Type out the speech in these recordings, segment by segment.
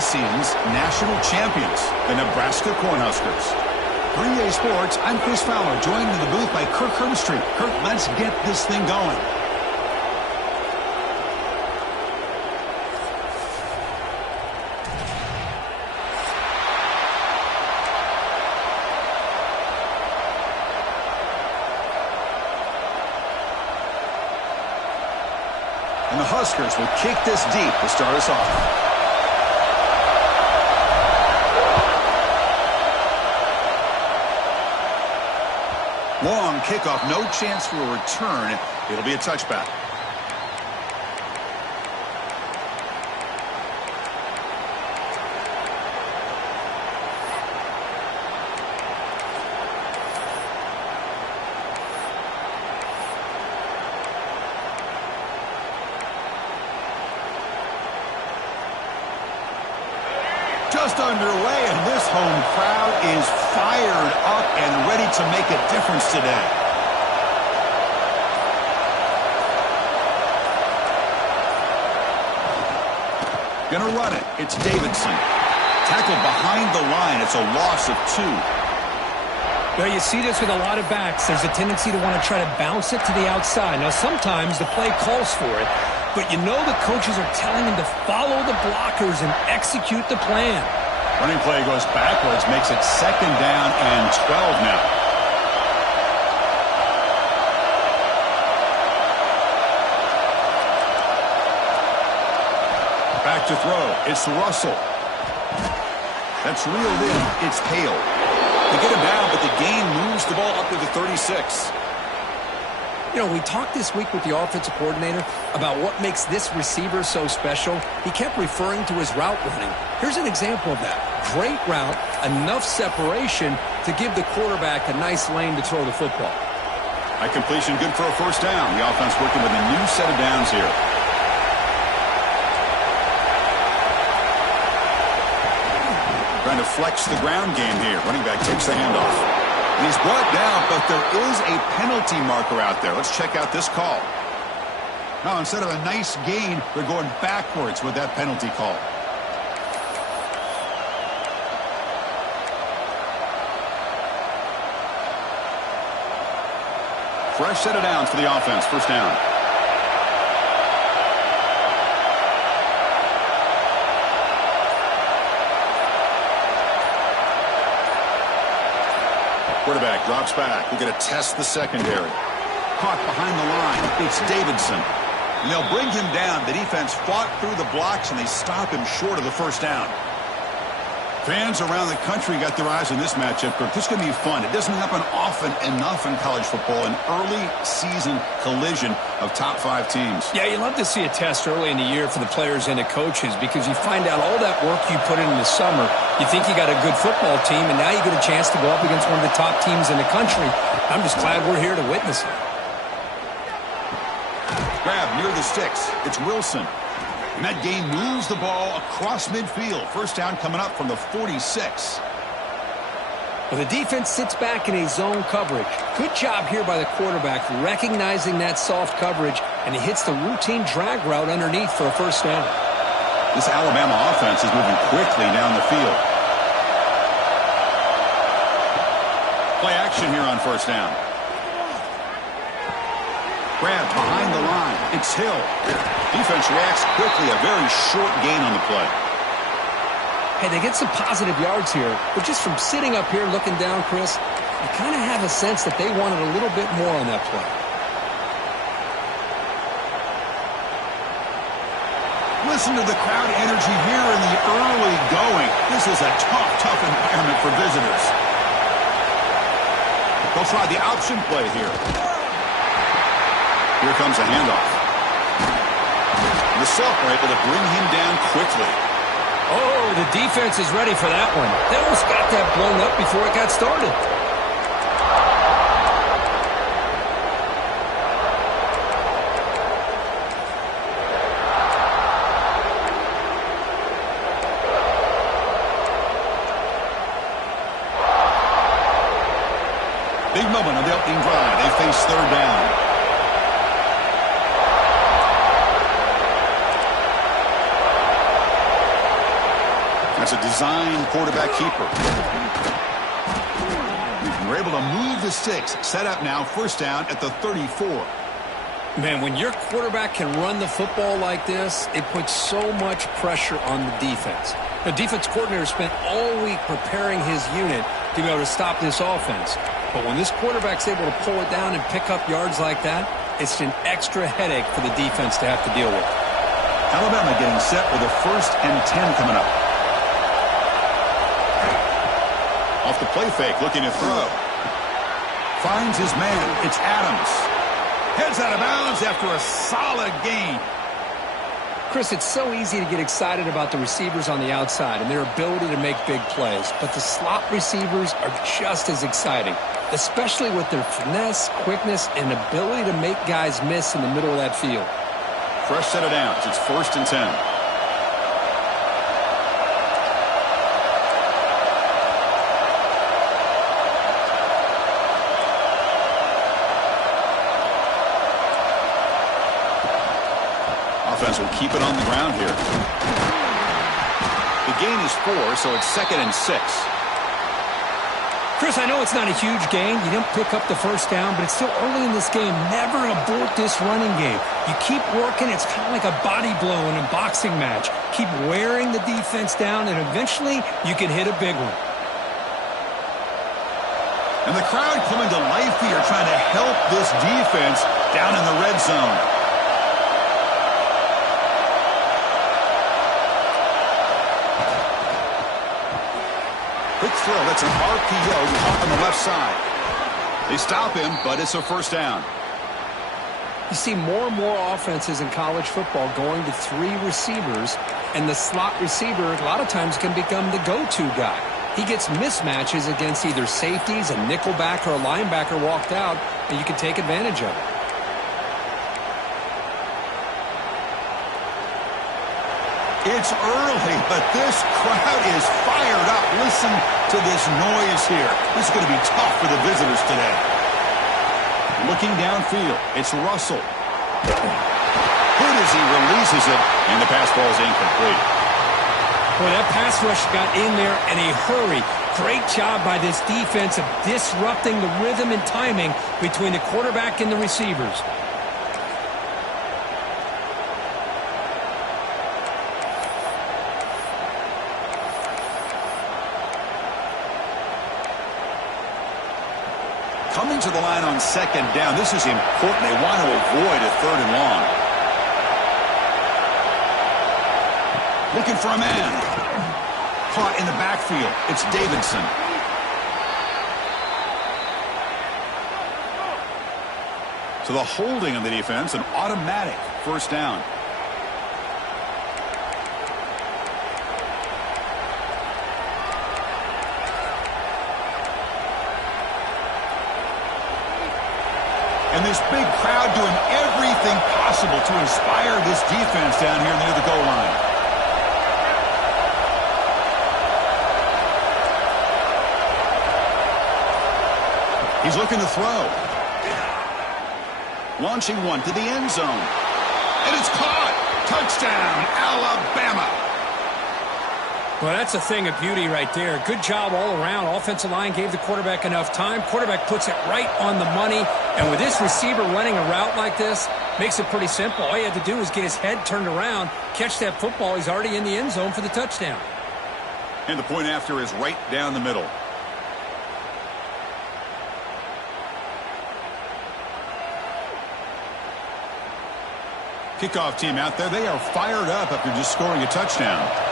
last season's national champions, the Nebraska Cornhuskers. 3A Sports, I'm Chris Fowler, joined in the booth by Kirk Herbstreit. Kirk, let's get this thing going. And the Huskers will kick this deep to start us off. Long kickoff, no chance for a return. It'll be a touchback. Just underway, and this home crowd is fired up and ready to make a difference today. Gonna run it. It's Davidson. Tackled behind the line. It's a loss of 2. Well, you see this with a lot of backs. There's a tendency to want to try to bounce it to the outside. Now, sometimes the play calls for it, but you know the coaches are telling him to follow the blockers and execute the plan. Running play goes backwards, makes it 2nd down and 12 now. Back to throw. It's Russell. That's reeled in. It's Hale. They get him down, but the gain moves the ball up to the 36. You know, we talked this week with the offensive coordinator about what makes this receiver so special. He kept referring to his route running. Here's an example of that. Great route, enough separation to give the quarterback a nice lane to throw the football. High completion, good for a 1st down. The offense working with a new set of downs here. Trying to flex the ground game here. Running back takes the handoff. And he's brought down, but there is a penalty marker out there. Let's check out this call. Now, instead of a nice gain, they're going backwards with that penalty call. Fresh set of downs for the offense. 1st down. Quarterback drops back. We're going to test the secondary. Caught behind the line. It's Davidson. And they'll bring him down. The defense fought through the blocks, and they stop him short of the 1st down. Fans around the country got their eyes on this matchup. This is going to be fun. It doesn't happen often enough in college football. An early season collision of top 5 teams. Yeah, you love to see a test early in the year for the players and the coaches because you find out all that work you put in the summer. You think you got a good football team, and now you get a chance to go up against one of the top teams in the country. I'm just glad we're here to witness it. Grab near the sticks. It's Wilson. And that gain moves the ball across midfield. 1st down coming up from the 46. Well, the defense sits back in a zone coverage. Good job here by the quarterback recognizing that soft coverage, and he hits the routine drag route underneath for a 1st down. This Alabama offense is moving quickly down the field. Play action here on 1st down. Grab behind the line. It's Hill. Defense reacts quickly. A very short gain on the play. Hey, they get some positive yards here, but just from sitting up here looking down, Chris, you kind of have a sense that they wanted a little bit more on that play. Listen to the crowd energy here in the early going. This is a tough environment for visitors. They'll try the option play here. Here comes a handoff. The Soft are able to bring him down quickly. Oh, the defense is ready for that one. They almost got that blown up before it got started. Big moment on the opening drive. They face 3rd down. That's a design quarterback keeper. We're able to move the sticks. Set up now, first down at the 34. Man, when your quarterback can run the football like this, it puts so much pressure on the defense. The defense coordinator spent all week preparing his unit to be able to stop this offense. But when this quarterback's able to pull it down and pick up yards like that, it's an extra headache for the defense to have to deal with. Alabama getting set with a 1st and 10 coming up. Off the play fake, looking to throw. Finds his man. It's Adams. Heads out of bounds after a solid gain. Chris, it's so easy to get excited about the receivers on the outside and their ability to make big plays, but the slot receivers are just as exciting, especially with their finesse, quickness, and ability to make guys miss in the middle of that field. Fresh set of downs. It's 1st and 10. Offense will keep it on the ground here. The gain is 4, so it's 2nd and 6. Chris, I know it's not a huge gain. You didn't pick up the first down, but it's still early in this game. Never abort this running game. You keep working. It's kind of like a body blow in a boxing match. Keep wearing the defense down, and eventually you can hit a big one. And the crowd coming to life here, trying to help this defense down in the red zone. Quick throw. That's an RPO off on the left side. They stop him, but it's a first down. You see more and more offenses in college football going to 3 receivers, and the slot receiver a lot of times can become the go-to guy. He gets mismatches against either safeties, a nickelback, or a linebacker walked out, and you can take advantage of it. It's early, but this crowd is fired up. Listen to this noise here. This is going to be tough for the visitors today. Looking downfield, it's Russell. Good as he releases it, and the pass ball is incomplete. Boy, that pass rush got in there in a hurry. Great job by this defense of disrupting the rhythm and timing between the quarterback and the receivers. Coming to the line on 2nd down. This is important. They want to avoid a 3rd and long. Looking for a man. Caught in the backfield. It's Davidson. So the holding of the defense, an automatic first down. And this big crowd doing everything possible to inspire this defense down here near the goal line. He's looking to throw. Launching one to the end zone. And it's caught. Touchdown, Alabama. Well, that's a thing of beauty right there. Good job all around. Offensive line gave the quarterback enough time. Quarterback puts it right on the money. And with this receiver running a route like this, makes it pretty simple. All you had to do is get his head turned around, catch that football. He's already in the end zone for the touchdown. And the point after is right down the middle. Kickoff team out there. They are fired up after just scoring a touchdown.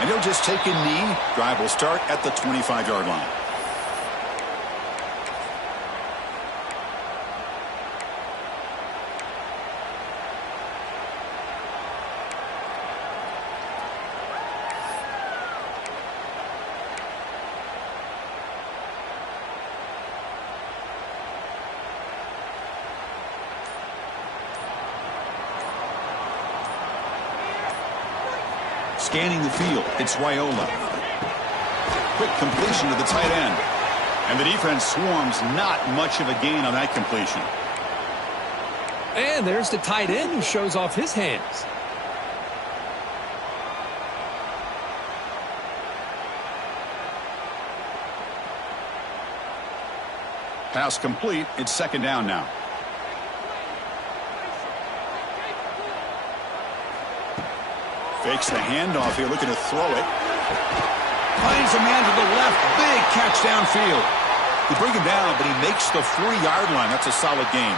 And he'll just take a knee. Drive will start at the 25-yard line. Scanning the field, it's Raiola. Quick completion to the tight end. And the defense swarms, not much of a gain on that completion. And there's the tight end who shows off his hands. Pass complete. It's second down now. Fakes the handoff here, looking to throw it. Finds a man to the left. Big catch downfield. They bring him down, but he makes the 3-yard line. That's a solid gain.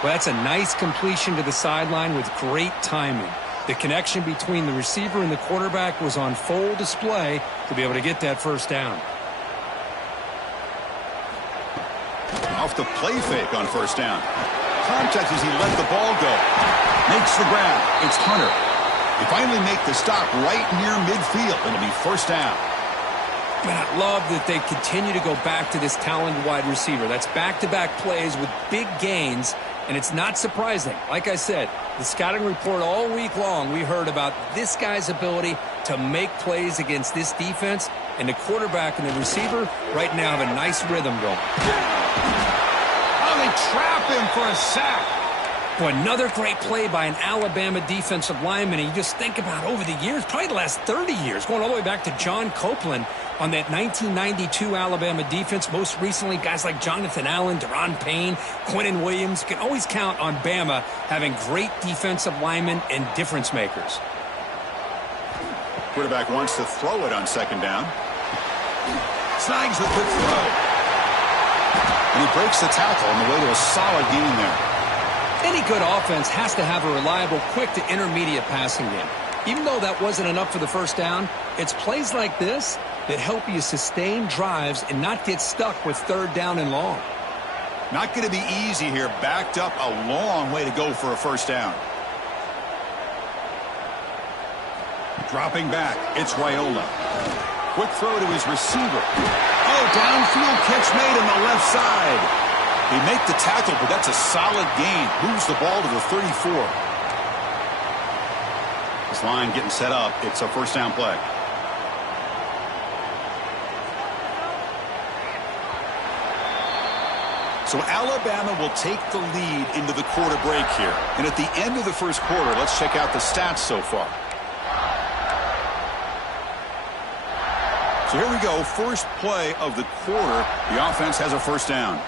Well, that's a nice completion to the sideline with great timing. The connection between the receiver and the quarterback was on full display to be able to get that first down. Off the play fake on first down. Contact as he let the ball go. Makes the grab. It's Hunter. They finally make the stop right near midfield. It'll be first down. Man, I love that they continue to go back to this talented wide receiver. That's back-to-back plays with big gains, and it's not surprising. Like I said, the scouting report all week long, we heard about this guy's ability to make plays against this defense, and the quarterback and the receiver right now have a nice rhythm going. Oh, they trap him for a sack. Boy, another great play by an Alabama defensive lineman. And you just think about over the years, probably the last 30 years, going all the way back to John Copeland on that 1992 Alabama defense. Most recently, guys like Jonathan Allen, Deron Payne, Quentin Williams. You can always count on Bama having great defensive linemen and difference makers. Quarterback wants to throw it on second down. Snags the quick throw. And he breaks the tackle on the way to a solid gain there. Any good offense has to have a reliable, quick to intermediate passing game. Even though that wasn't enough for the first down, it's plays like this that help you sustain drives and not get stuck with third down and long. Not going to be easy here. Backed up a long way to go for a first down. Dropping back, it's Raiola. Quick throw to his receiver. Oh, downfield catch made on the left side. They make the tackle, but that's a solid gain. Moves the ball to the 34. This line getting set up. It's a first down play. So Alabama will take the lead into the quarter break here. And at the end of the first quarter, let's check out the stats so far. So here we go. First play of the quarter. The offense has a first down.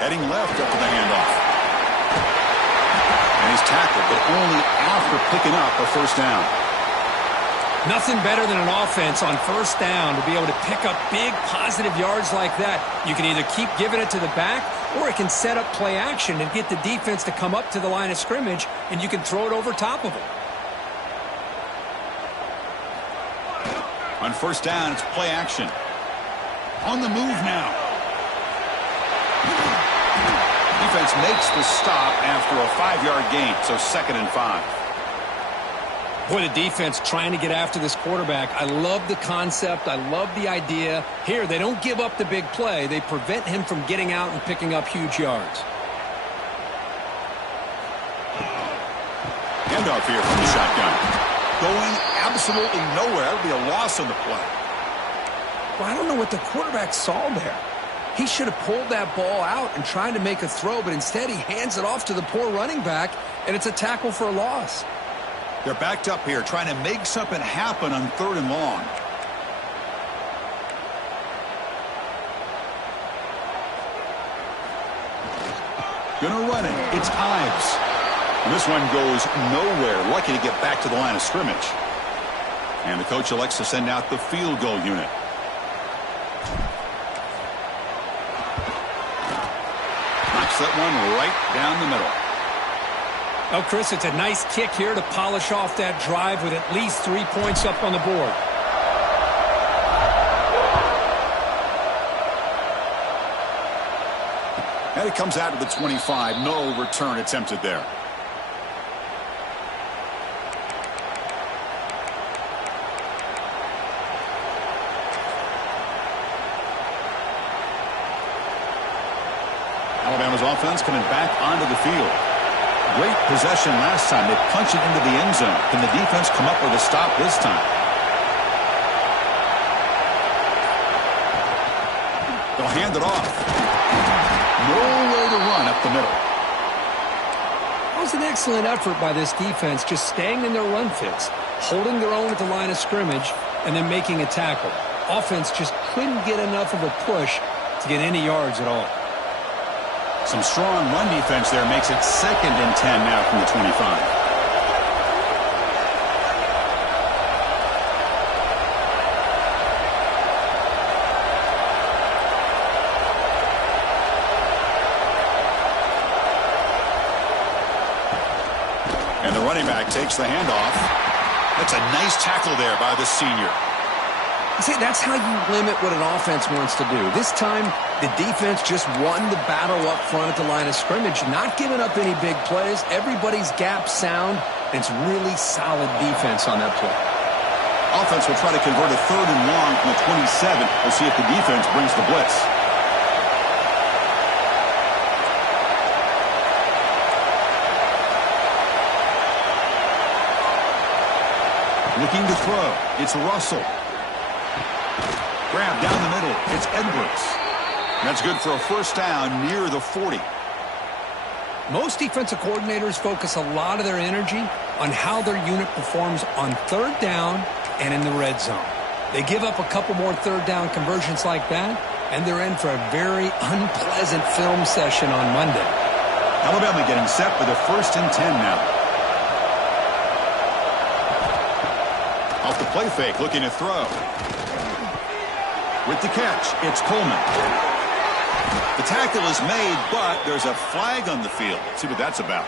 Heading left up to the handoff. And he's tackled, but only after picking up a first down. Nothing better than an offense on first down to be able to pick up big positive yards like that. You can either keep giving it to the back, or it can set up play action and get the defense to come up to the line of scrimmage, and you can throw it over top of them. On first down, it's play action. On the move now. Defense makes the stop after a 5-yard gain, so 2nd and 5. Boy, the defense trying to get after this quarterback. I love the concept. I love the idea. Here, they don't give up the big play. They prevent him from getting out and picking up huge yards. Handoff here from the shotgun. Going absolutely nowhere. That'll be a loss on the play. Well, I don't know what the quarterback saw there. He should have pulled that ball out and tried to make a throw, but instead he hands it off to the poor running back, and it's a tackle for a loss. They're backed up here, trying to make something happen on 3rd and long. Gonna run it. It's Ives. And this one goes nowhere. Lucky to get back to the line of scrimmage. And the coach elects to send out the field goal unit. Knocks that one right down the middle. Oh, Chris, it's a nice kick here to polish off that drive with at least 3 points up on the board. And it comes out to the 25. No return attempted there. Alabama's offense coming back onto the field. Great possession last time. They punch it into the end zone. Can the defense come up with a stop this time? They'll hand it off. Nowhere to run up the middle. That was an excellent effort by this defense, just staying in their run fits, holding their own at the line of scrimmage, and then making a tackle. Offense just couldn't get enough of a push to get any yards at all. Some strong run defense there makes it 2nd and 10 now from the 25. And the running back takes the handoff. That's a nice tackle there by the senior. See, that's how you limit what an offense wants to do. This time, the defense just won the battle up front at the line of scrimmage, not giving up any big plays. Everybody's gap sound, and it's really solid defense on that play. Offense will try to convert a 3rd and long from the 27. We'll see if the defense brings the blitz. Looking to throw. It's Russell. Grab down the middle. It's Edwards. That's good for a 1st down near the 40. Most defensive coordinators focus a lot of their energy on how their unit performs on 3rd down and in the red zone. They give up a couple more 3rd down conversions like that, and they're in for a very unpleasant film session on Monday. Alabama getting set for the 1st and 10 now. Off the play fake, looking to throw. With the catch, it's Coleman. The tackle is made, but there's a flag on the field. Let's see what that's about.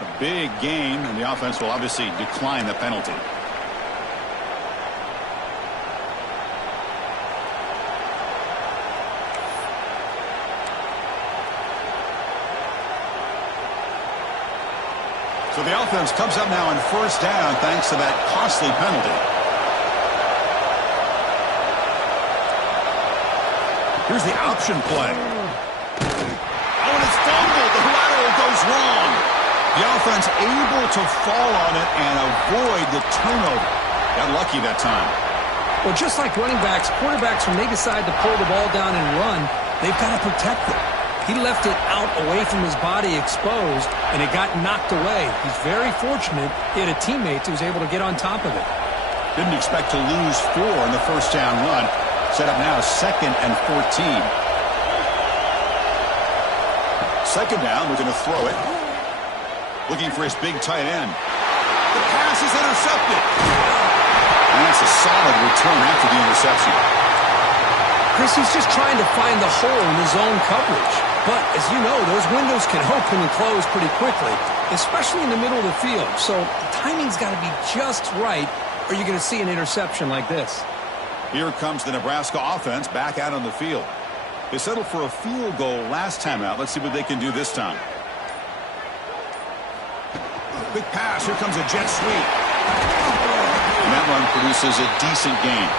A big gain, and the offense will obviously decline the penalty. So the offense comes up now on 1st down thanks to that costly penalty. Here's the option play. Oh, and it's fumbled. The lateral goes wrong. The offense able to fall on it and avoid the turnover. Got lucky that time. Well, just like running backs, quarterbacks, when they decide to pull the ball down and run, they've got to protect it. He left it out away from his body exposed, and it got knocked away. He's very fortunate he had a teammate who was able to get on top of it. Didn't expect to lose 4 in the 1st down run. Set up now 2nd and 14. 2nd down, looking to throw it. Looking for his big tight end. The pass is intercepted. And that's a solid return after the interception. Chris, he's just trying to find the hole in his own coverage. But, as you know, those windows can open and close pretty quickly, especially in the middle of the field. So the timing's got to be just right, or you're going to see an interception like this. Here comes the Nebraska offense back out on the field. They settled for a field goal last time out. Let's see what they can do this time. Quick pass. Here comes a jet sweep. And that run produces a decent gain.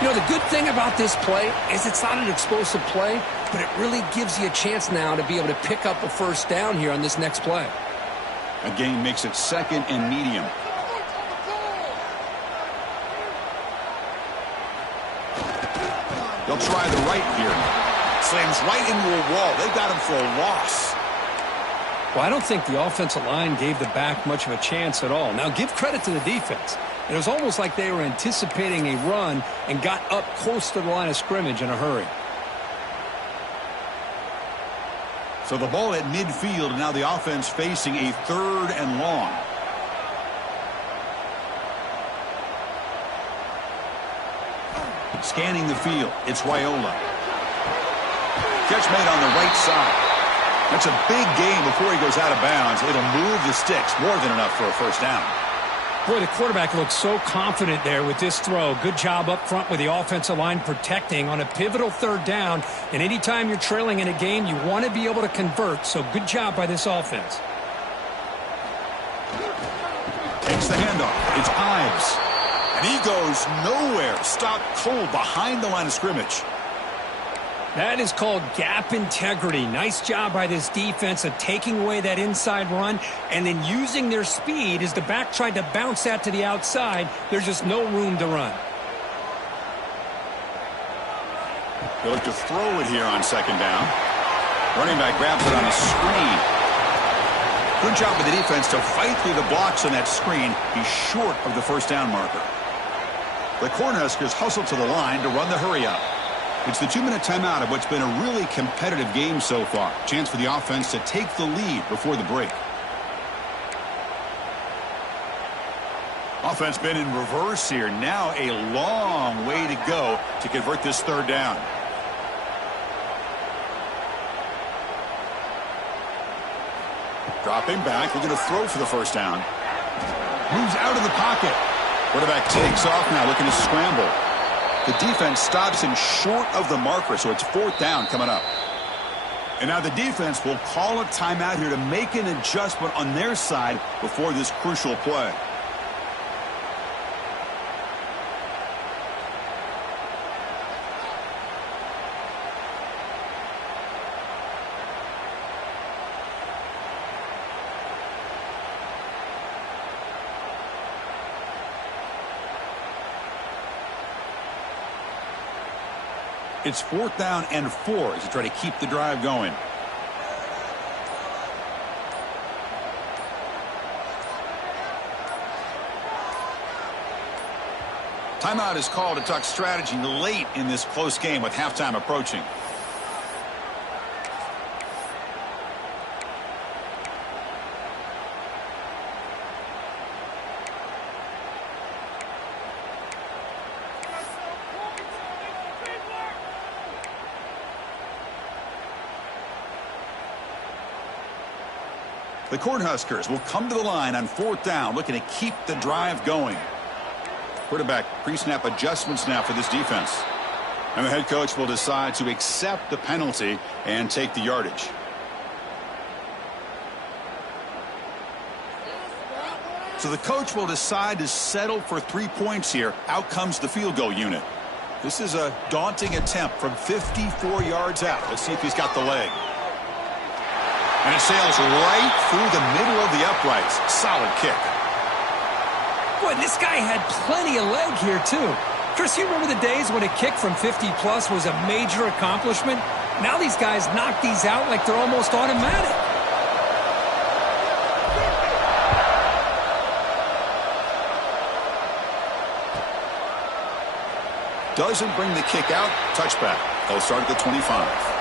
You know, the good thing about this play is it's not an explosive play, but it really gives you a chance now to be able to pick up a 1st down here on this next play. A gain makes it 2nd and medium. They'll try the right here. Slams right into a wall. They got him for a loss. Well, I don't think the offensive line gave the back much of a chance at all. Now, give credit to the defense. It was almost like they were anticipating a run and got up close to the line of scrimmage in a hurry. So the ball at midfield, and now the offense facing a 3rd and long. Scanning the field, it's Raiola. Catch made on the right side. That's a big gain before he goes out of bounds. It'll move the sticks, more than enough for a 1st down. Boy, the quarterback looks so confident there with this throw. Good job up front with the offensive line protecting on a pivotal 3rd down. And anytime you're trailing in a game, you want to be able to convert. So good job by this offense. Takes the handoff. It's Ives. And he goes nowhere. Stopped cold behind the line of scrimmage. That is called gap integrity. Nice job by this defense of taking away that inside run and then using their speed as the back tried to bounce that to the outside. There's just no room to run. He'll look to throw it here on second down. Running back grabs it on a screen. Good job with the defense to fight through the blocks on that screen. He's short of the first down marker. The Cornhuskers hustle to the line to run the hurry up. It's the 2-minute timeout of what's been a really competitive game so far. Chance for the offense to take the lead before the break. Offense been in reverse here. Now a long way to go to convert this third down. Dropping back, looking to throw for the first down. Moves out of the pocket. Quarterback takes off now, looking to scramble. The defense stops him short of the marker, so it's fourth down coming up. And now the defense will call a timeout here to make an adjustment on their side before this crucial play. It's fourth down and 4 as they try to keep the drive going. Timeout is called to talk strategy late in this close game with halftime approaching. The Cornhuskers will come to the line on fourth down, looking to keep the drive going. Quarterback pre-snap adjustments now for this defense. And the head coach will decide to accept the penalty and take the yardage. So the coach will decide to settle for 3 points here. Out comes the field goal unit. This is a daunting attempt from 54 yards out. Let's see if he's got the leg. And it sails right through the middle of the uprights. Solid kick. Boy, this guy had plenty of leg here, too. Chris, you remember the days when a kick from 50-plus was a major accomplishment? Now these guys knock these out like they're almost automatic. Doesn't bring the kick out. Touchback. They'll start at the 25.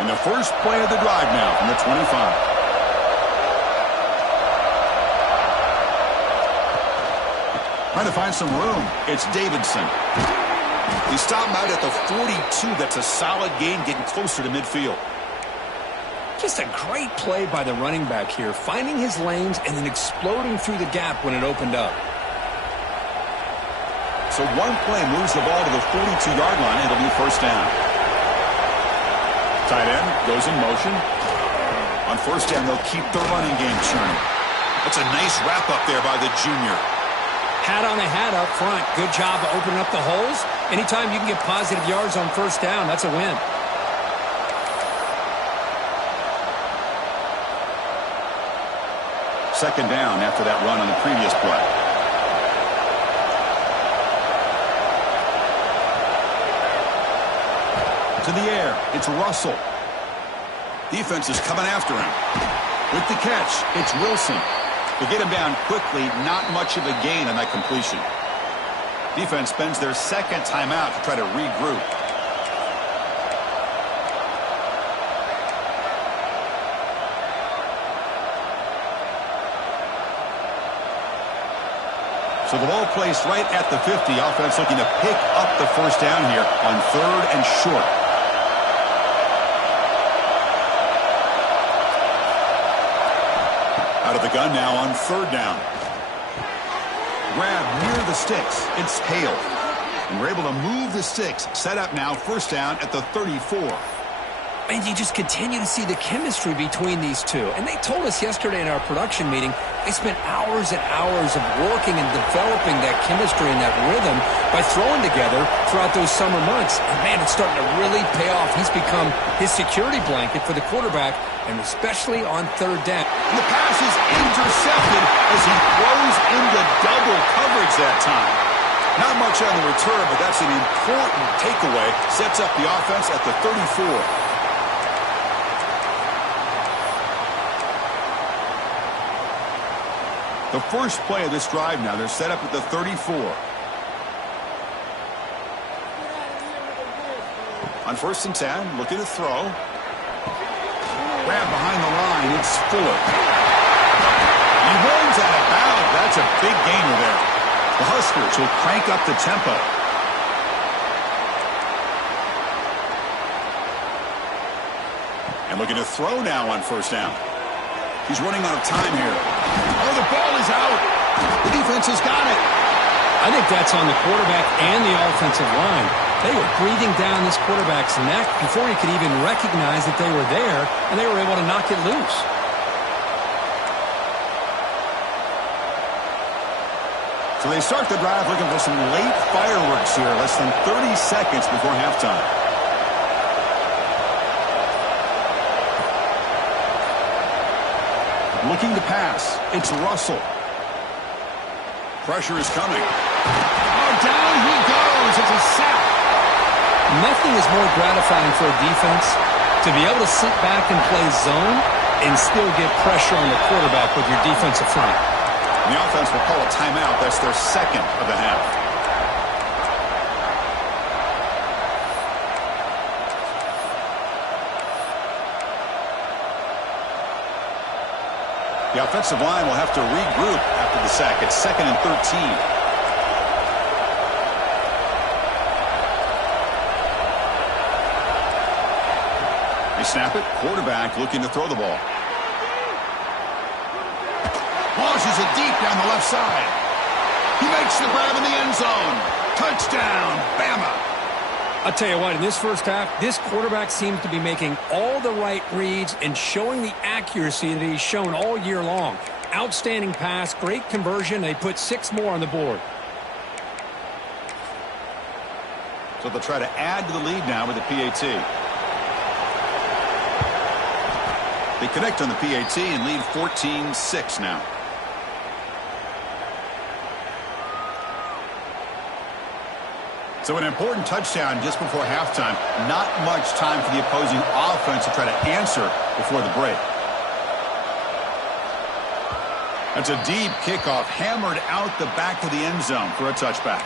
And the first play of the drive now from the 25. Trying to find some room. It's Davidson. He stopped out at the 42. That's a solid gain, getting closer to midfield. Just a great play by the running back here, finding his lanes and then exploding through the gap when it opened up. So one play moves the ball to the 42-yard line. It'll be first down. Tight end goes in motion. On first down, they'll keep the running game churning. That's a nice wrap-up there by the junior. Hat on a hat up front. Good job of opening up the holes. Anytime you can get positive yards on first down, that's a win. Second down after that run on the previous play. To the air, it's Russell. Defense is coming after him. With the catch, it's Wilson. They get him down quickly, not much of a gain on that completion. Defense spends their second timeout to try to regroup. So the ball placed right at the 50. Offense looking to pick up the first down here on third and short. Out of the gun now on third down. Grab near the sticks. It's Hale. And we're able to move the sticks. Set up now first down at the 34. And you just continue to see the chemistry between these two. And they told us yesterday in our production meeting, they spent hours and hours of working and developing that chemistry and that rhythm by throwing together throughout those summer months. And, man, it's starting to really pay off. He's become his security blanket for the quarterback, and especially on third down. The pass is intercepted as he throws into double coverage that time. Not much on the return, but that's an important takeaway. Sets up the offense at the 34. The first play of this drive now, they're set up at the 34. On 1st and 10, looking to throw. Grab behind the line, it's Fuller. He runs out of bounds. That's a big gainer there. The Huskers will crank up the tempo. And looking to throw now on 1st down. He's running out of time here. Oh, the ball is out. The defense has got it. I think that's on the quarterback and the offensive line. They were breathing down this quarterback's neck before he could even recognize that they were there, and they were able to knock it loose. So they start the drive looking for some late fireworks here, less than 30 seconds before halftime. Looking to pass. It's Russell. Pressure is coming. Oh, down he goes. It's a sack. Nothing is more gratifying for a defense to be able to sit back and play zone and still get pressure on the quarterback with your defensive front. The offense will call a timeout. That's their second of the half. The offensive line will have to regroup after the sack. It's 2nd and 13. They snap it. Quarterback looking to throw the ball. Launches it deep down the left side. He makes the grab in the end zone. Touchdown, Bama. I'll tell you what, in this first half, this quarterback seems to be making all the right reads and showing the accuracy that he's shown all year long. Outstanding pass, great conversion. They put 6 more on the board. So they'll try to add to the lead now with the PAT. They connect on the PAT and lead 14-6 now. So an important touchdown just before halftime. Not much time for the opposing offense to try to answer before the break. That's a deep kickoff, hammered out the back of the end zone for a touchback.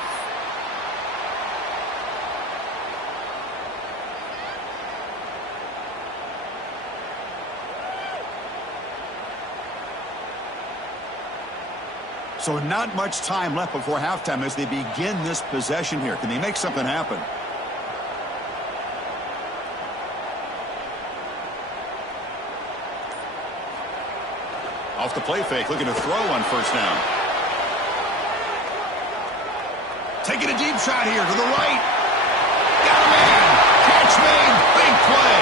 So not much time left before halftime as they begin this possession here. Can they make something happen? Off the play fake, looking to throw on 1st down. Taking a deep shot here to the right. Got a man. Catch made. Big play.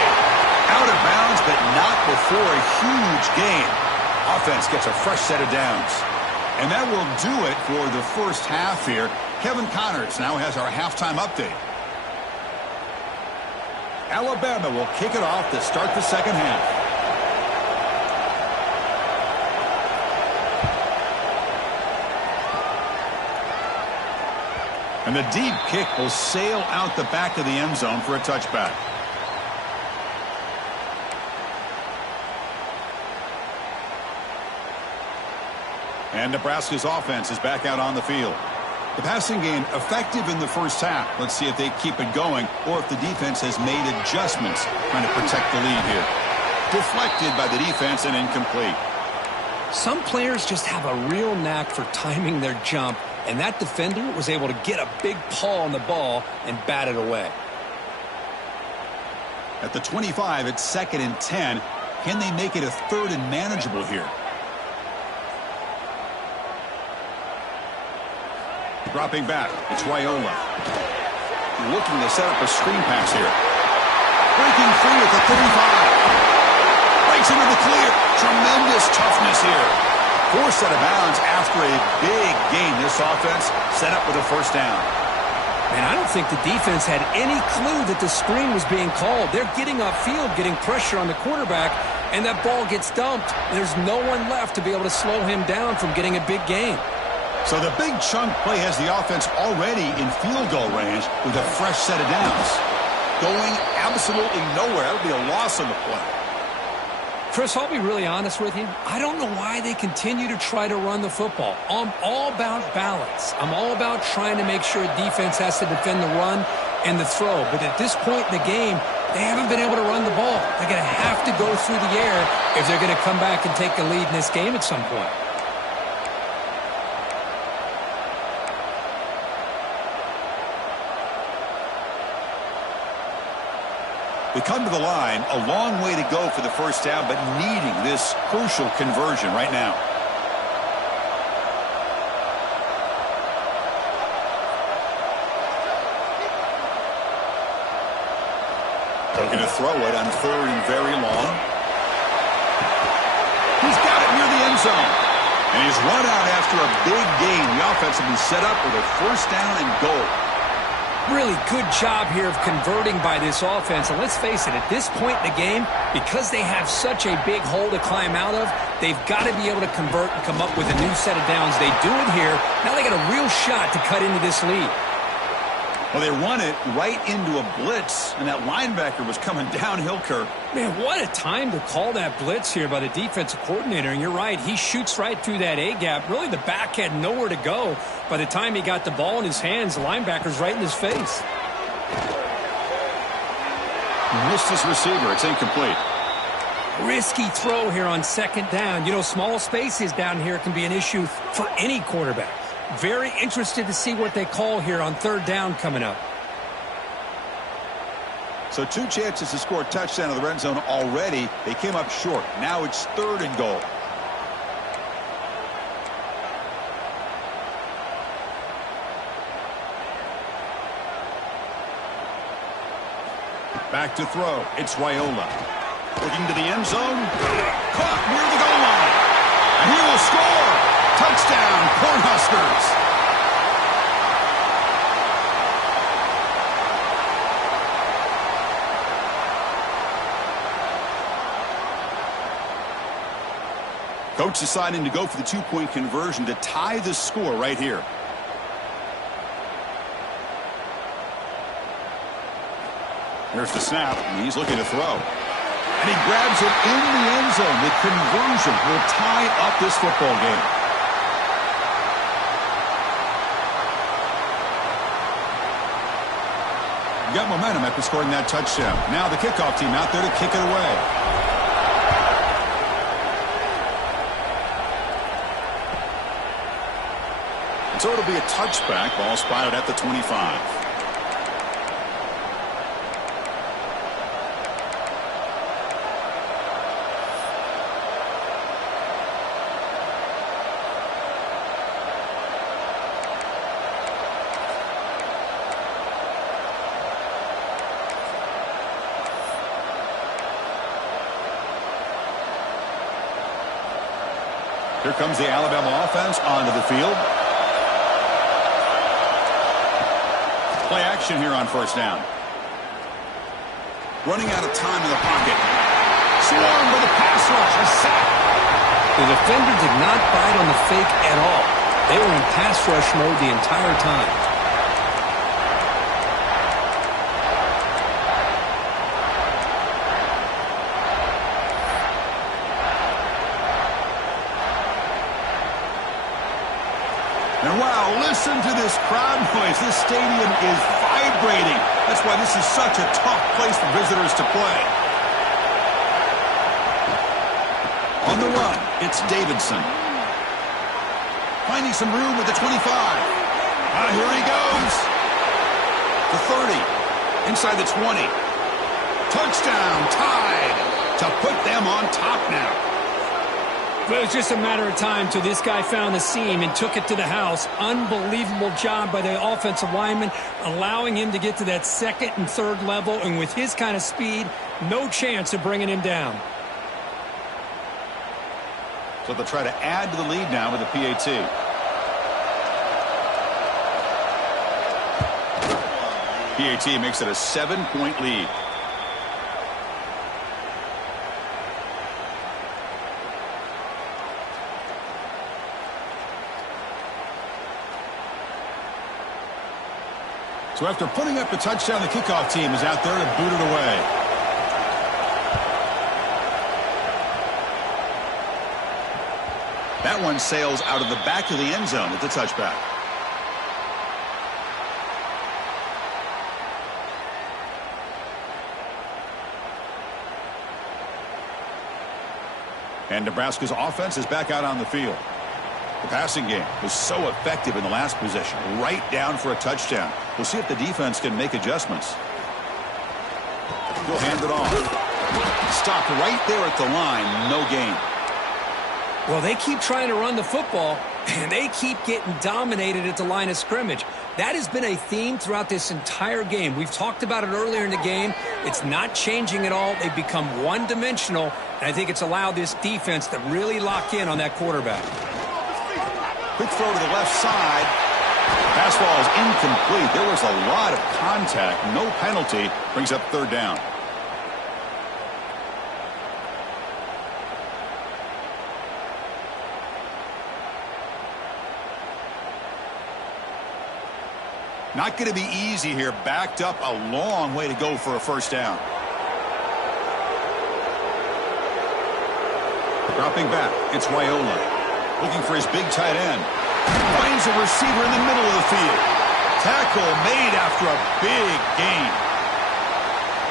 Out of bounds, but not before a huge gain. Offense gets a fresh set of downs. And that will do it for the first half here. Kevin Connors now has our halftime update. Alabama will kick it off to start the second half. And the deep kick will sail out the back of the end zone for a touchback. And Nebraska's offense is back out on the field. The passing game effective in the first half. Let's see if they keep it going or if the defense has made adjustments trying to protect the lead here. Deflected by the defense and incomplete. Some players just have a real knack for timing their jump, and that defender was able to get a big paw on the ball and bat it away. At the 25, it's 2nd and 10. Can they make it a 3rd and manageable here? Dropping back, it's Raiola. Looking to set up a screen pass here. Breaking free at the 35. Breaks into the clear. Tremendous toughness here. Forced out of bounds after a big gain. This offense set up with a first down. And I don't think the defense had any clue that the screen was being called. They're getting upfield, getting pressure on the quarterback, and that ball gets dumped. There's no one left to be able to slow him down from getting a big gain. So the big chunk play has the offense already in field goal range with a fresh set of downs. Going absolutely nowhere. That would be a loss on the play. Chris, I'll be really honest with you. I don't know why they continue to try to run the football. I'm all about balance. I'm all about trying to make sure defense has to defend the run and the throw. But at this point in the game, they haven't been able to run the ball. They're going to have to go through the air if they're going to come back and take the lead in this game at some point. They come to the line, a long way to go for the first down, but needing this crucial conversion right now. They're going to throw it on 3rd and very long. He's got it near the end zone. And he's run out after a big gain. The offense will be set up with a first down and goal. Really good job here of converting by this offense. And let's face it, at this point in the game, because they have such a big hole to climb out of, they've got to be able to convert and come up with a new set of downs. They do it here. Now they got a real shot to cut into this lead. Well, they run it right into a blitz, and that linebacker was coming downhill, Kirk. Man, what a time to call that blitz here by the defensive coordinator. And you're right, he shoots right through that A-gap. Really, the back had nowhere to go. By the time he got the ball in his hands, the linebacker's right in his face. Missed his receiver. It's incomplete. Risky throw here on 2nd down. You know, small spaces down here can be an issue for any quarterback. Very interested to see what they call here on 3rd down coming up. So 2 chances to score a touchdown in the red zone already. They came up short. Now it's 3rd and goal. Back to throw. It's Raiola. Looking to the end zone. Caught near the goal line. And he will score. Touchdown, Cornhuskers. Coach deciding to go for the 2-point conversion to tie the score right here. Here's the snap, and he's looking to throw. And he grabs it in the end zone. The conversion will tie up this football game. Got momentum after scoring that touchdown. Now the kickoff team out there to kick it away. And so it'll be a touchback. Ball spotted at the 25. Here comes the Alabama offense onto the field. Play action here on 1st down. Running out of time in the pocket. Swarmed with a pass rush. A sack. The defender did not bite on the fake at all. They were in pass rush mode the entire time. And wow, listen to this crowd noise. This stadium is vibrating. That's why this is such a tough place for visitors to play. On the run, it's Davidson. Finding some room with the 25. Here he goes. The 30. Inside the 20. Touchdown, tied to put them on top now. Well, it was just a matter of time till this guy found the seam and took it to the house. Unbelievable job by the offensive lineman, allowing him to get to that second and third level. And with his kind of speed, no chance of bringing him down. So they'll try to add to the lead now with a PAT. PAT makes it a 7-point lead. So after putting up the touchdown, the kickoff team is out there to boot it away. That one sails out of the back of the end zone at the touchback. And Nebraska's offense is back out on the field. The passing game was so effective in the last possession, right down for a touchdown. We'll see if the defense can make adjustments. He'll hand it off. Stopped right there at the line, no gain. Well, they keep trying to run the football, and they keep getting dominated at the line of scrimmage. That has been a theme throughout this entire game. We've talked about it earlier in the game. It's not changing at all. They've become one-dimensional, and I think it's allowed this defense to really lock in on that quarterback. Quick throw to the left side. Pass ball is incomplete. There was a lot of contact. No penalty. Brings up third down. Not going to be easy here. Backed up a long way to go for a first down. Dropping back. It's Raiola. Looking for his big tight end. Finds a receiver in the middle of the field. Tackle made after a big gain.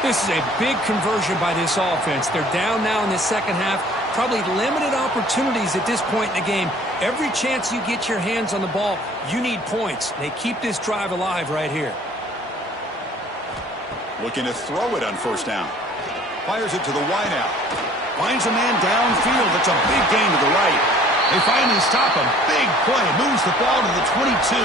This is a big conversion by this offense. They're down now in the second half. Probably limited opportunities at this point in the game. Every chance you get your hands on the ball, you need points. They keep this drive alive right here. Looking to throw it on first down. Fires it to the wideout. Finds a man downfield. It's a big gain to the right. They finally stop him. Big play. Moves the ball to the 22.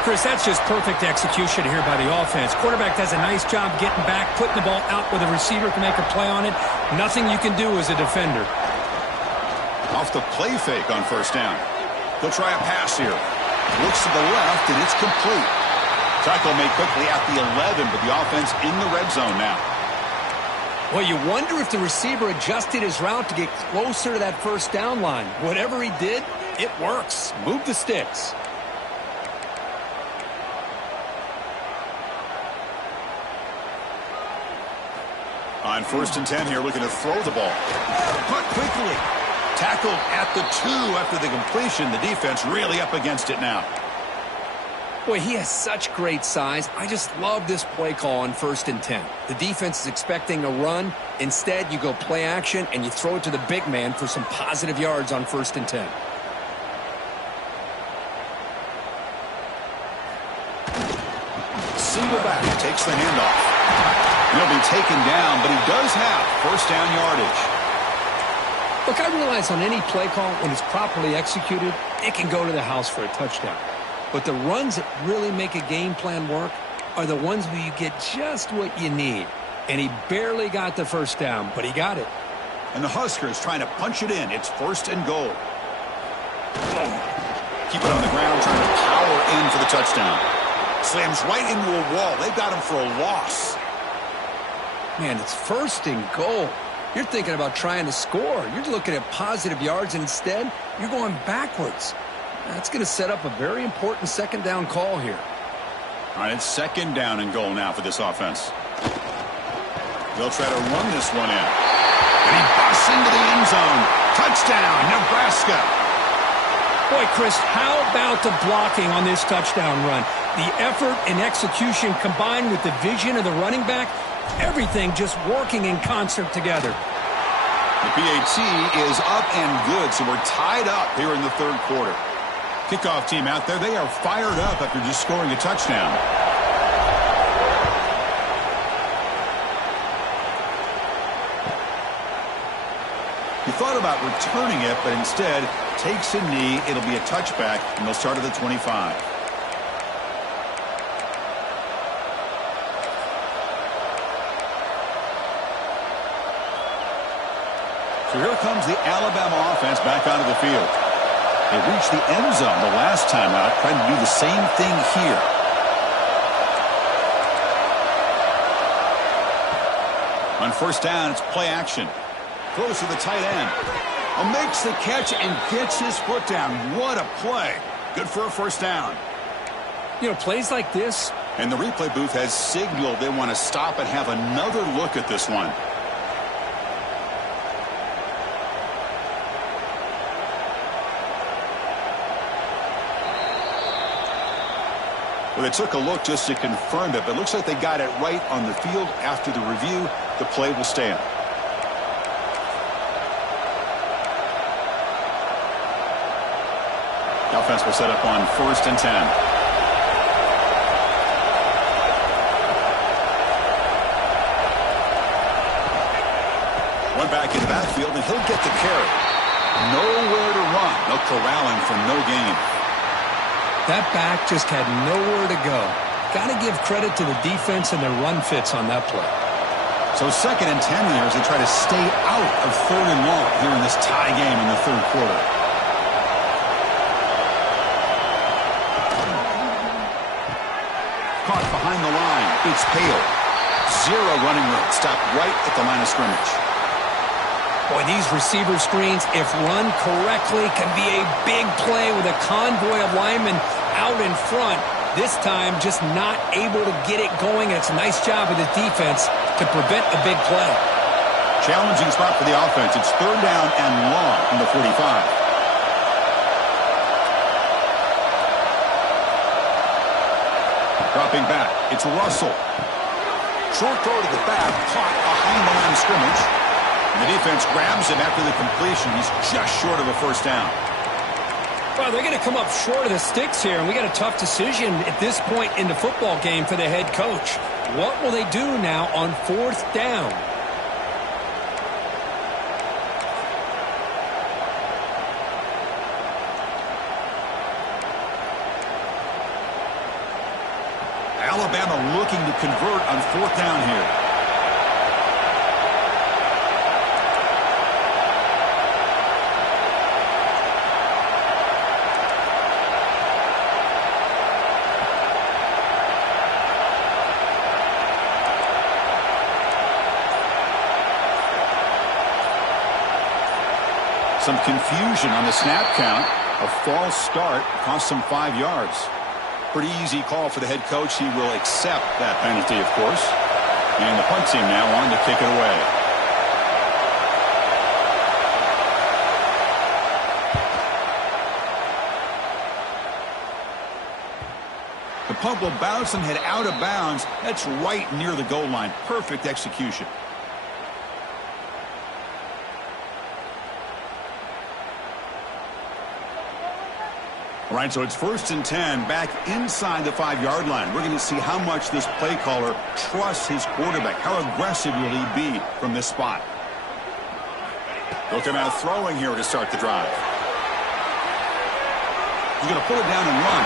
Chris, that's just perfect execution here by the offense. Quarterback does a nice job getting back, putting the ball out where the receiver can make a play on it. Nothing you can do as a defender. Off the play fake on first down. They'll try a pass here. Looks to the left, and it's complete. Tackle made quickly at the 11, but the offense in the red zone now. Well, you wonder if the receiver adjusted his route to get closer to that first down line. Whatever he did, it works. Move the sticks. On first and 10 here, looking to throw the ball. Caught quickly. Tackled at the 2 after the completion. The defense really up against it now. Boy, he has such great size. I just love this play call on first and 10. The defense is expecting a run. Instead, you go play action, and you throw it to the big man for some positive yards on first and 10. Single back takes the handoff. He'll be taken down, but he does have first down yardage. Look, I realize on any play call, when it's properly executed, it can go to the house for a touchdown. But the runs that really make a game plan work are the ones where you get just what you need. And he barely got the first down, but he got it. And the Huskers trying to punch it in. It's first and goal. Keep it on the ground, trying to power in for the touchdown. Slams right into a wall. They've got him for a loss. Man, it's first and goal. You're thinking about trying to score. You're looking at positive yards, and instead, you're going backwards. That's going to set up a very important second down call here. All right, it's second down and goal now for this offense. They'll try to run this one in. And he busts into the end zone. Touchdown, Nebraska. Boy, Chris, how about the blocking on this touchdown run? The effort and execution combined with the vision of the running back, everything just working in concert together. The PAT is up and good, so we're tied up here in the third quarter. Kickoff team out there, they are fired up after just scoring a touchdown. He thought about returning it, but instead takes a knee. It'll be a touchback, and they'll start at the 25. So here comes the Alabama offense back onto the field. They reached the end zone the last time out, trying to do the same thing here. On first down, it's play action. Throws to the tight end. Makes the catch and gets his foot down. What a play. Good for a first down. You know, plays like this. And the replay booth has signaled they want to stop and have another look at this one. Well, they took a look just to confirm it, but it looks like they got it right on the field. After the review, the play will stand. The offense will set up on first and 10. One back in the backfield, and he'll get the carry. Nowhere to run. They'll corral him for no gain. That back just had nowhere to go. Got to give credit to the defense and their run fits on that play. So second and 10 here as they try to stay out of third and long here in this tie game in the third quarter. Caught behind the line. It's Hale. Zero running room. Stopped right at the line of scrimmage. Boy, these receiver screens, if run correctly, can be a big play with a convoy of linemen out in front. This time, just not able to get it going. And it's a nice job of the defense to prevent a big play. Challenging spot for the offense. It's third down and long from the 45. Dropping back. It's Russell. Short throw to the back. Caught behind the line of scrimmage. And the defense grabs him after the completion. He's just short of a first down. Well, they're going to come up short of the sticks here, and we got a tough decision at this point in the football game for the head coach. What will they do now on fourth down? Alabama looking to convert on fourth down here. Some confusion on the snap count. A false start cost them 5 yards. Pretty easy call for the head coach. He will accept that penalty, of course. And the punt team now on to kick it away. The punt will bounce and head out of bounds. That's right near the goal line. Perfect execution. All right, so it's first and 10 back inside the 5-yard line. We're going to see how much this play caller trusts his quarterback. How aggressive will he be from this spot? Looking at throwing here to start the drive. He's going to pull it down and run.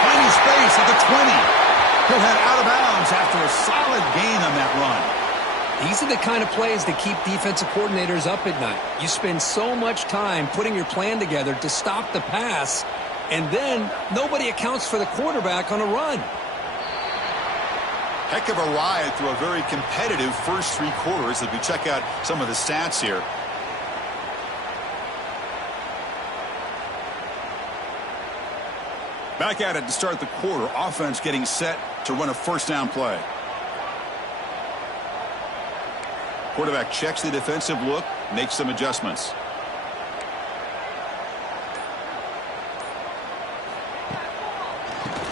Finding space at the 20. He'll head out of bounds after a solid gain on that run. These are the kind of plays that keep defensive coordinators up at night. You spend so much time putting your plan together to stop the pass, and then nobody accounts for the quarterback on a run. Heck of a ride through a very competitive first 3 quarters as we check out some of the stats here. Back at it to start the quarter. Offense getting set to run a first down play. Quarterback checks the defensive look, makes some adjustments.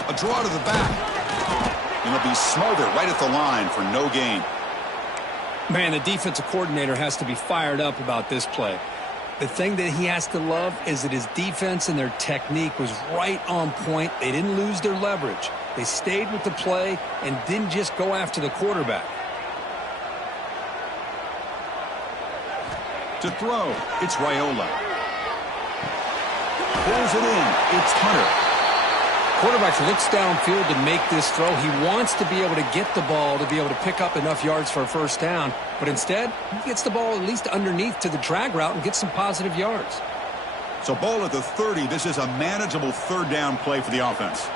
A draw to the back. And it'll be smothered right at the line for no gain. Man, the defensive coordinator has to be fired up about this play. The thing that he has to love is that his defense and their technique was right on point. They didn't lose their leverage. They stayed with the play and didn't just go after the quarterback. To throw, it's Raiola. Pulls it in, it's Hunter. Quarterback looks downfield to make this throw. He wants to be able to get the ball to be able to pick up enough yards for a first down. But instead, he gets the ball at least underneath to the drag route and gets some positive yards. So ball at the 30. This is a manageable third down play for the offense.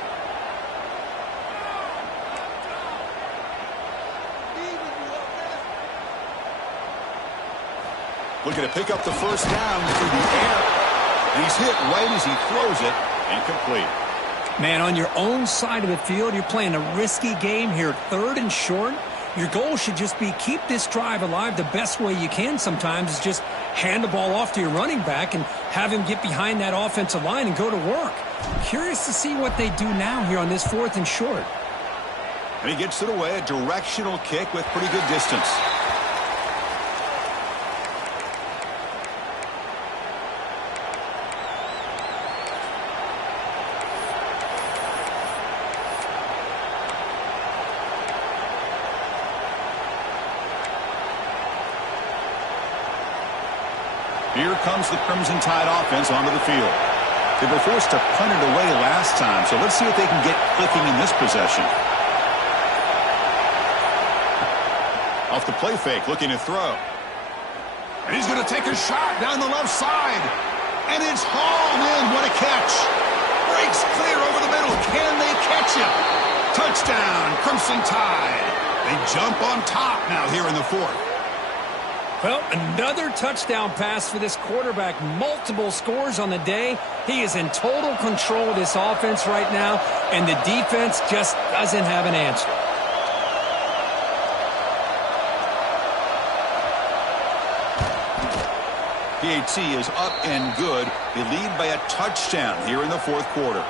Looking to pick up the first down through the air. And he's hit right as he throws it. Incomplete. Man, on your own side of the field, you're playing a risky game here. 3rd and short. Your goal should just be keep this drive alive the best way you can sometimes is just hand the ball off to your running back and have him get behind that offensive line and go to work. Curious to see what they do now here on this 4th and short. And he gets it away, a directional kick with pretty good distance. Here comes the Crimson Tide offense onto the field. They were forced to punt it away last time, so let's see if they can get clicking in this possession. Off the play fake, looking to throw. And he's going to take a shot down the left side. And it's hauled in. What a catch. Breaks clear over the middle. Can they catch him? Touchdown, Crimson Tide. They jump on top now here in the 4th. Well, another touchdown pass for this quarterback. Multiple scores on the day. He is in total control of this offense right now, and the defense just doesn't have an answer. PAT is up and good. They lead by a touchdown here in the 4th quarter.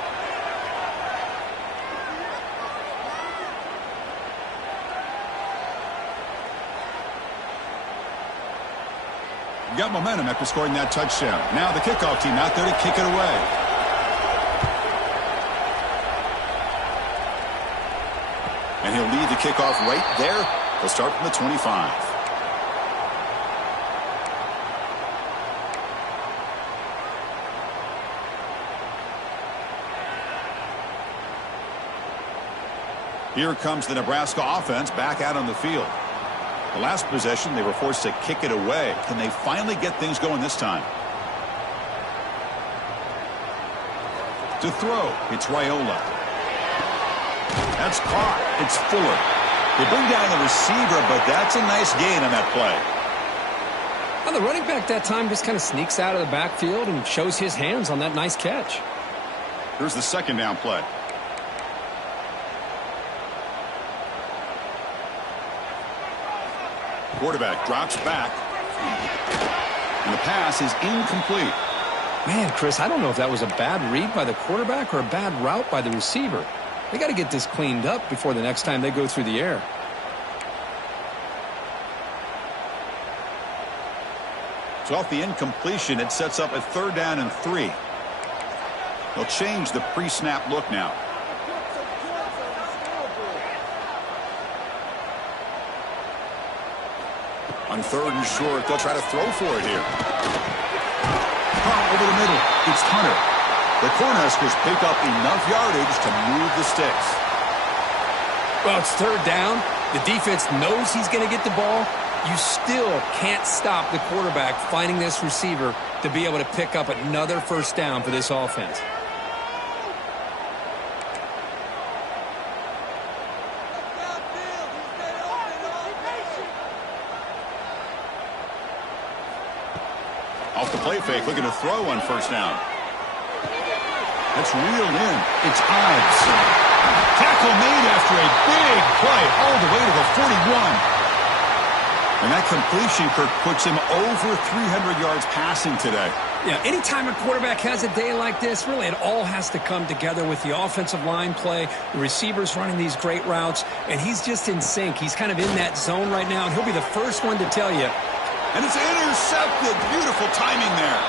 Got momentum after scoring that touchdown. Now the kickoff team out there to kick it away. And he'll lead the kickoff right there. He'll start from the 25. Here comes the Nebraska offense back out on the field. The last possession, they were forced to kick it away. Can they finally get things going this time? To throw, it's Raiola. That's caught. It's Fuller. They bring down the receiver, but that's a nice gain on that play. Well, the running back that time just kind of sneaks out of the backfield and shows his hands on that nice catch. Here's the 2nd down play. Quarterback drops back. And the pass is incomplete. Man, Chris, I don't know if that was a bad read by the quarterback or a bad route by the receiver. They got to get this cleaned up before the next time they go through the air. So off the incompletion, it sets up a 3rd down and 3. They'll change the pre-snap look now. On 3rd and short, they'll try to throw for it here. Caught over the middle. It's Hunter. The Cornhuskers pick up enough yardage to move the sticks. Well, it's 3rd down. The defense knows he's going to get the ball. You still can't stop the quarterback finding this receiver to be able to pick up another first down for this offense. Off the play fake, looking to throw on first down. That's reeled in. It's Ives. Tackle made after a big play all the way to the 41. And that completion, Kirk, puts him over 300 yards passing today. Yeah, anytime a quarterback has a day like this, really it all has to come together with the offensive line play, the receivers running these great routes, and he's just in sync. He's kind of in that zone right now, and he'll be the first one to tell you. And it's intercepted. Beautiful timing there.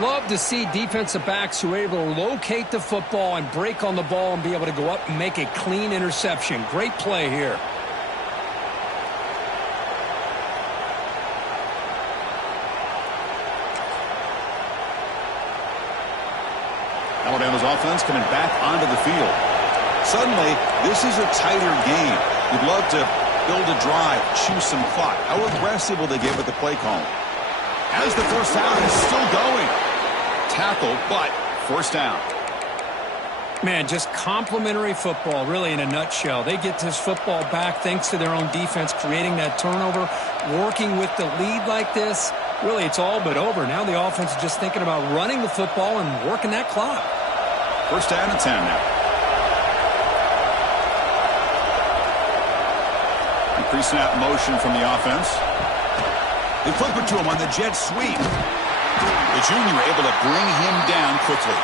Love to see defensive backs who are able to locate the football and break on the ball and be able to go up and make a clean interception. Great play here. offense coming back onto the field. Suddenly, this is a tighter game. You'd love to build a drive, choose some clock. How aggressive will they get with the play call? As the first down is still going. Tackle, but first down. Man, just complimentary football, really, in a nutshell. They get this football back thanks to their own defense, creating that turnover, working with the lead like this. Really, it's all but over. Now the offense is just thinking about running the football and working that clock. First down and 10 now. Pre-snap motion from the offense. They flip it to him on the jet sweep. The junior able to bring him down quickly.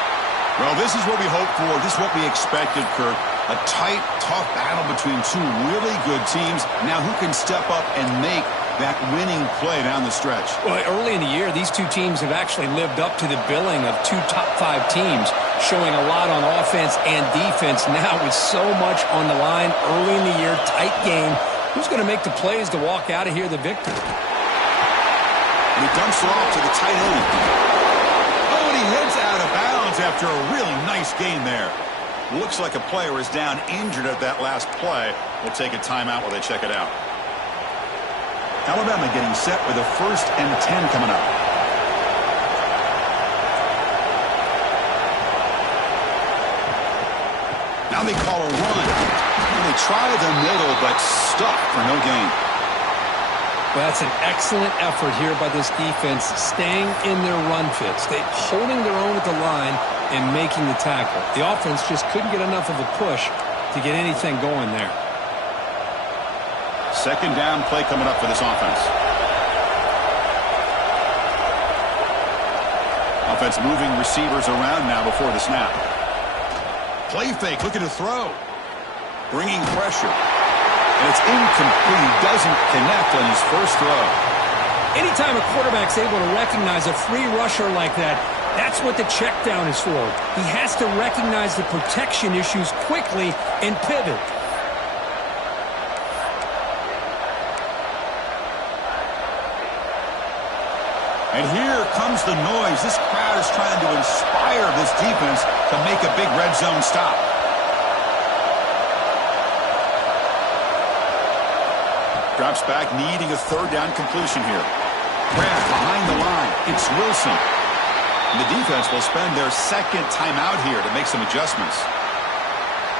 Well, this is what we hoped for. This is what we expected, Kirk. A tight, tough battle between two really good teams. Now who can step up and make that winning play down the stretch? Well, early in the year, these two teams have actually lived up to the billing of two top 5 teams, showing a lot on offense and defense. Now with so much on the line early in the year, tight game. Who's going to make the plays to walk out of here the victor? And he dumps it off to the tight end. Oh, and he heads out of bounds after a really nice gain there. Looks like a player is down injured at that last play. We'll take a timeout while they check it out. Alabama getting set with a 1st and 10 coming up. Now they call a run. They try the middle, but stuck for no gain. Well, that's an excellent effort here by this defense, staying in their run fits. They're holding their own at the line and making the tackle. The offense just couldn't get enough of a push to get anything going there. Second down play coming up for this offense. Offense moving receivers around now before the snap. Play fake, looking to throw. Bringing pressure. And it's incomplete. He doesn't connect on his first throw. Anytime a quarterback's able to recognize a free rusher like that, that's what the check down is for. He has to recognize the protection issues quickly and pivot. And here comes the noise. This crowd is trying to inspire this defense to make a big red zone stop. Drops back, needing a 3rd down completion here. Grab behind the line. It's Wilson. And the defense will spend their 2nd timeout here to make some adjustments.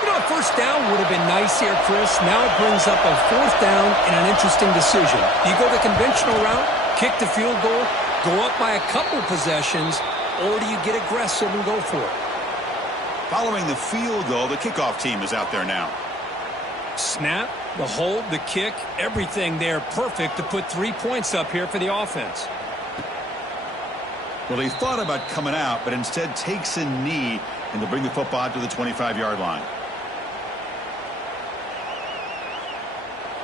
You know, a 1st down would have been nice here, Chris. Now it brings up a 4th down and an interesting decision. Do you go the conventional route, kick the field goal, go up by a couple possessions, or do you get aggressive and go for it? Following the field goal, the kickoff team is out there now. Snap, the hold, the kick, everything there perfect to put 3 points up here for the offense. Well, he thought about coming out, but instead takes a knee and to bring the football to the 25-yard line.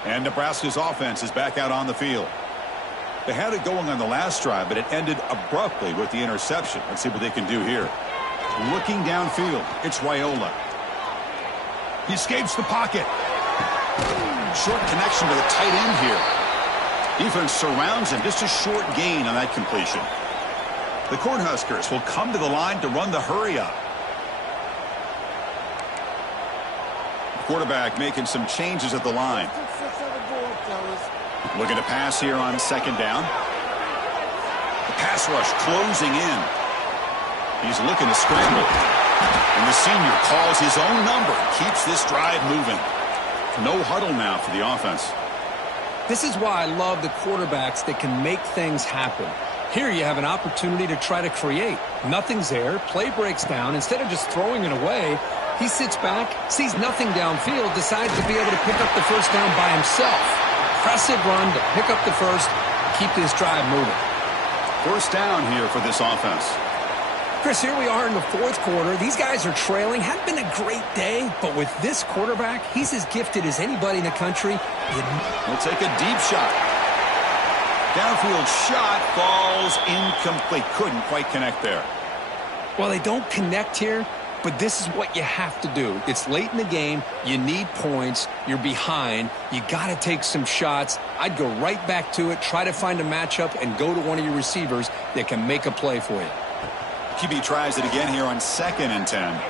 And Nebraska's offense is back out on the field. They had it going on the last drive, but it ended abruptly with the interception. Let's see what they can do here. Looking downfield, it's Raiola. He escapes the pocket. Short connection to the tight end here. Defense surrounds him. Just a short gain on that completion. The Cornhuskers will come to the line to run the hurry up. Quarterback making some changes at the line. Looking to pass here on 2nd down. The pass rush closing in. He's looking to scramble. And the senior calls his own number and keeps this drive moving. No huddle now for the offense. This is why I love the quarterbacks that can make things happen. Here you have an opportunity to try to create. Nothing's there. Play breaks down. Instead of just throwing it away, he sits back, sees nothing downfield, decides to be able to pick up the 1st down by himself. Impressive run to pick up the 1st, keep this drive moving. 1st down here for this offense. Chris, here we are in the 4th quarter. These guys are trailing. Hadn't been a great day, but with this quarterback, he's as gifted as anybody in the country. We'll take a deep shot. Downfield shot falls incomplete. Couldn't quite connect there. Well, they don't connect here, but this is what you have to do. It's late in the game. You need points. You're behind. You got to take some shots. I'd go right back to it, try to find a matchup, and go to one of your receivers that can make a play for you. QB tries it again here on 2nd and 10.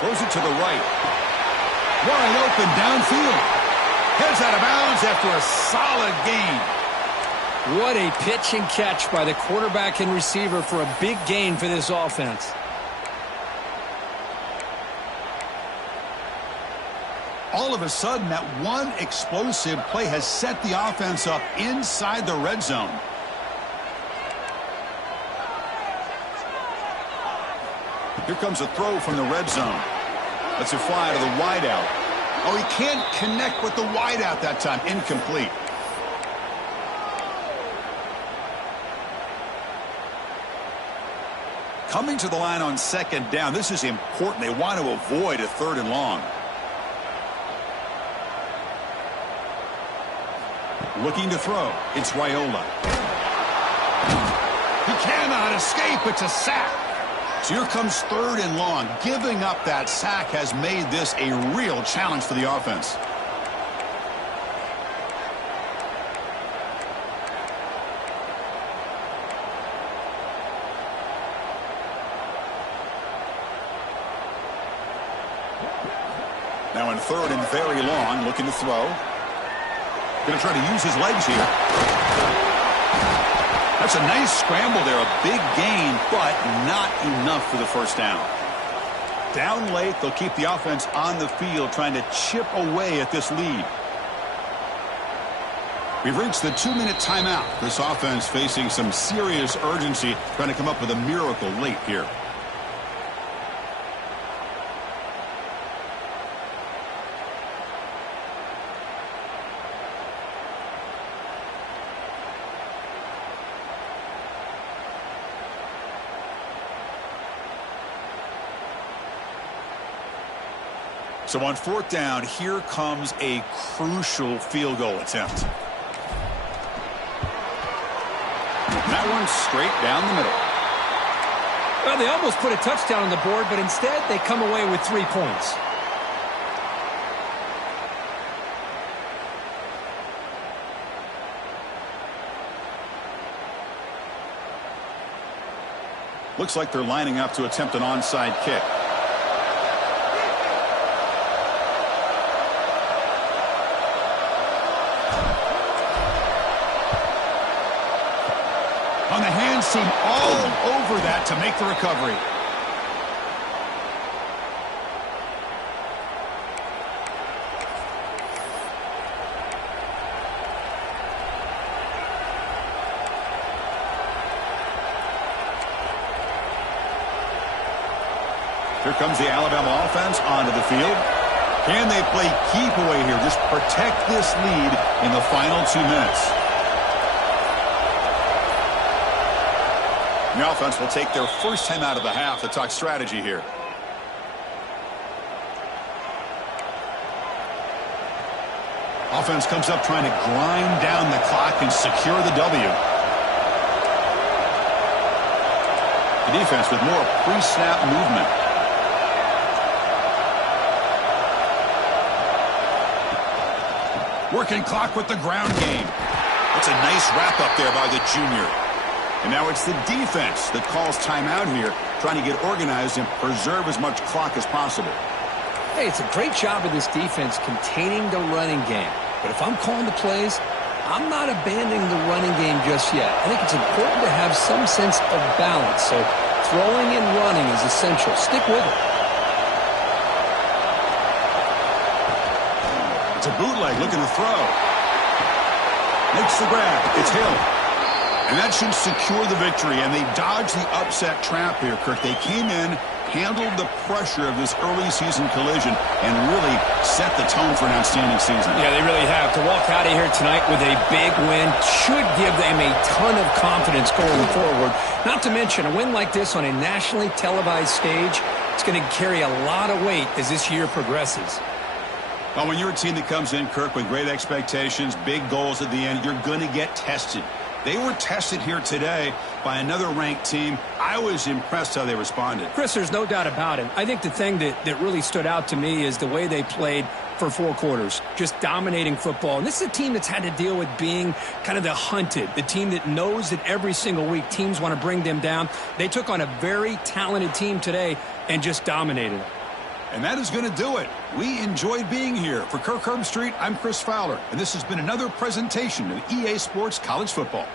Throws it to the right. Wide open downfield. Heads out of bounds after a solid gain. What a pitch and catch by the quarterback and receiver for a big gain for this offense. All of a sudden, that one explosive play has set the offense up inside the red zone. Here comes a throw from the red zone. Let's it fly to the wideout. Oh, he can't connect with the wideout that time. Incomplete. Coming to the line on second down. This is important. They want to avoid a third and long. Looking to throw. It's Raiola. He cannot escape. It's a sack. So here comes third and long. Giving up that sack has made this a real challenge for the offense. Now in third and very long, looking to throw. Going to try to use his legs here. That's a nice scramble there. A big gain, but not enough for the first down. Down late, they'll keep the offense on the field, trying to chip away at this lead. We've reached the 2-minute timeout. This offense facing some serious urgency, trying to come up with a miracle late here. So on fourth down, here comes a crucial field goal attempt. That one's straight down the middle. Well, they almost put a touchdown on the board, but instead they come away with 3 points. Looks like they're lining up to attempt an onside kick. On the hands team all over that to make the recovery. Here comes the Alabama offense onto the field. Can they play keep away here? Just protect this lead in the final 2 minutes. The offense will take their first time out of the half to talk strategy here. Offense comes up trying to grind down the clock and secure the W. The defense with more pre-snap movement. Working clock with the ground game. That's a nice wrap up there by the junior. And now it's the defense that calls timeout here, trying to get organized and preserve as much clock as possible. Hey, it's a great job of this defense containing the running game. But if I'm calling the plays, I'm not abandoning the running game just yet. I think it's important to have some sense of balance. So throwing and running is essential. Stick with it. It's a bootleg looking to throw. Makes the grab. It's Hill. And that should secure the victory, and they dodged the upset trap here, Kirk. They came in, handled the pressure of this early season collision, and really set the tone for an outstanding season. Yeah, they really have. To walk out of here tonight with a big win should give them a ton of confidence going forward. Not to mention, a win like this on a nationally televised stage, it's going to carry a lot of weight as this year progresses. Well, when you're a team that comes in, Kirk, with great expectations, big goals at the end, you're going to get tested. They were tested here today by another ranked team. I was impressed how they responded. Chris, there's no doubt about it. I think the thing that really stood out to me is the way they played for 4 quarters, just dominating football. And this is a team that's had to deal with being kind of the hunted, the team that knows that every single week teams want to bring them down. They took on a very talented team today and just dominated it. And that is going to do it. We enjoyed being here. For Kirk Herbstreit, I'm Chris Fowler, and this has been another presentation of EA Sports College Football.